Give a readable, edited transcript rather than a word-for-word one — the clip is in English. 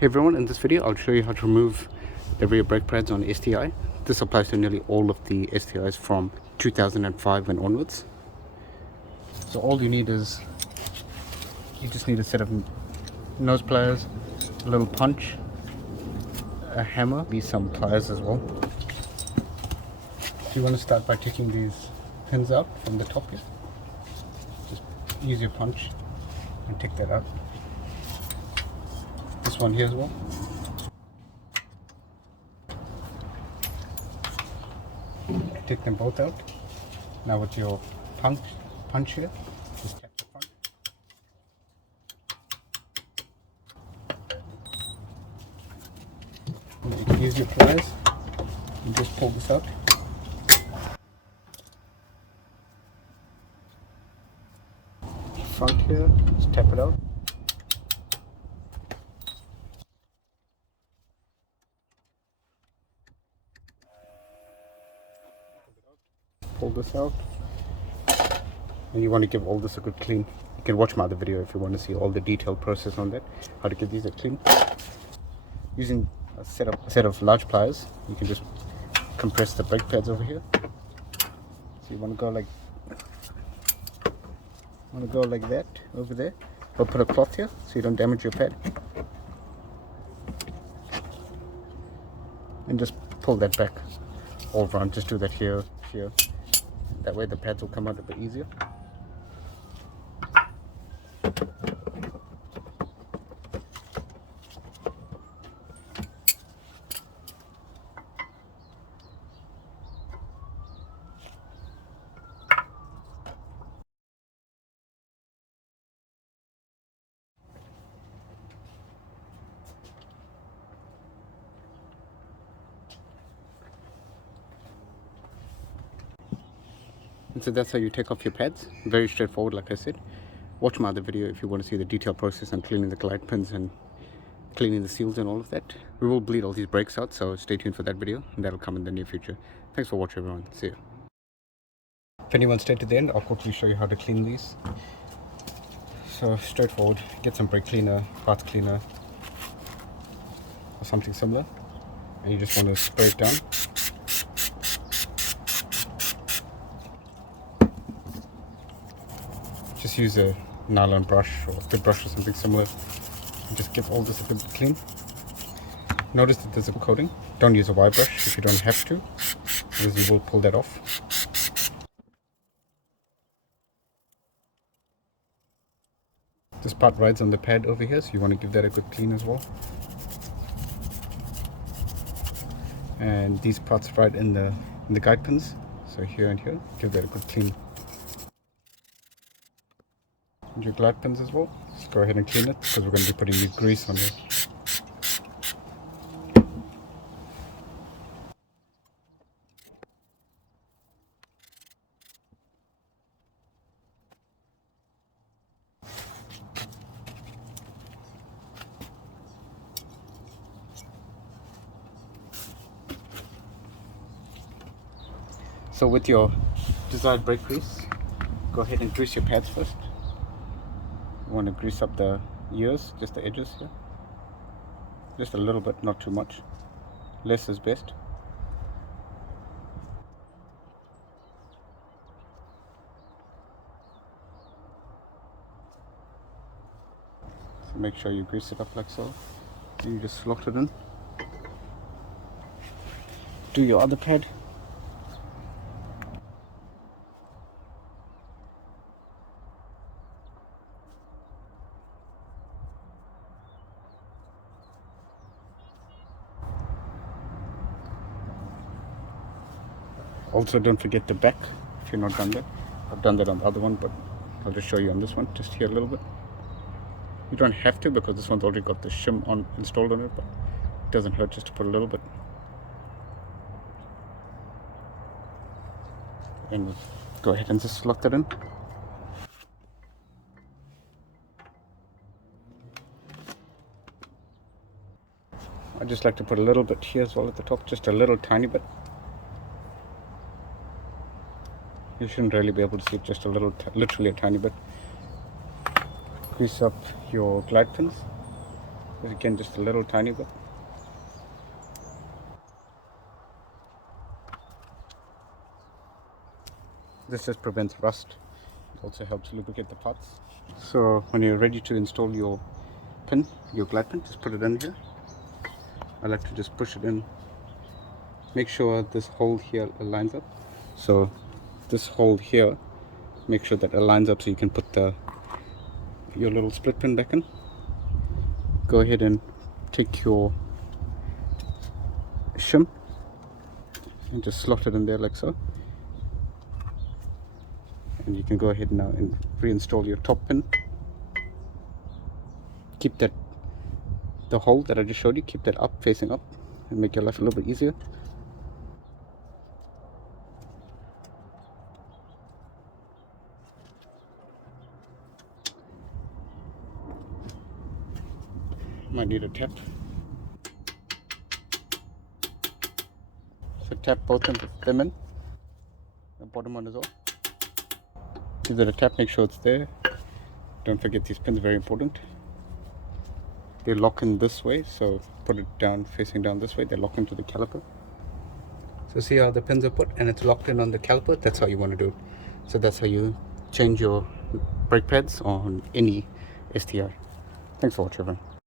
Hey everyone, in this video I'll show you how to remove the rear brake pads on STI. This applies to nearly all of the STIs from 2005 and onwards. So all you need is, you just need a set of nose pliers, a little punch, a hammer, maybe some pliers as well. So you want to start by taking these pins out from the top here. Just use your punch and take that out. This one here as well. Take them both out. Now with your punch here, just tap the front. And you can use your pliers and just pull this out. Front here, just tap it out. Pull this out, and you want to give all this a good clean. You can watch my other video if you want to see all the detailed process on that, how to give these a clean. Using a set of large pliers, you can just compress the brake pads over here. So you want to go like that over there, or put a cloth here so you don't damage your pad, and just pull that back all around. Just do that here. That way the pads will come out a bit easier. And so that's how you take off your pads. Very straightforward, like I said. Watch my other video if you want to see the detailed process on cleaning the glide pins and cleaning the seals and all of that. We will bleed all these brakes out, so stay tuned for that video, and that'll come in the near future. Thanks for watching, everyone. See you. If anyone stayed to the end, I'll quickly show you how to clean these. So straightforward. Get some brake cleaner, parts cleaner, or something similar, and you just want to spray it down. Just use a nylon brush or a bit brush or something similar, and just give all this a good clean. Notice that there's a coating. Don't use a wire brush if you don't have to, because you will pull that off. This part rides on the pad over here, so you want to give that a good clean as well. And these parts ride in the guide pins, so here and here, give that a good clean. And your glide pins as well, just go ahead and clean it, because we're going to be putting new grease on it. So with your desired brake grease, go ahead and grease your pads first. You want to grease up the ears, just the edges here. Just a little bit, not too much. Less is best. So make sure you grease it up like so. And you just slot it in. Do your other pad. Also, don't forget the back if you're not done that. I've done that on the other one, but I'll just show you on this one, just here a little bit. You don't have to, because this one's already got the shim installed on it, but it doesn't hurt just to put a little bit. And go ahead and just slot that in. I just like to put a little bit here as well at the top, just a little tiny bit. You shouldn't really be able to see it, just a little, literally a tiny bit. Grease up your glide pins. Again, just a little tiny bit. This just prevents rust. It also helps lubricate the parts. So when you're ready to install your pin, your glide pin, just put it in here. I like to just push it in. Make sure this hole here aligns up. So this hole here, make sure that aligns up so you can put your little split pin back in. Go ahead and take your shim and just slot it in there like so. And you can go ahead now and reinstall your top pin. Keep that, the hole that I just showed you, keep that up, facing up, and make your life a little bit easier. Might need a tap. So tap both of them in, the bottom one as well. Give it a tap, make sure it's there. Don't forget these pins, very important. They lock in this way, so put it down, facing down this way. They lock into the caliper. So see how the pins are put and it's locked in on the caliper? That's how you want to do it. So that's how you change your brake pads on any STI. Thanks for watching, everyone.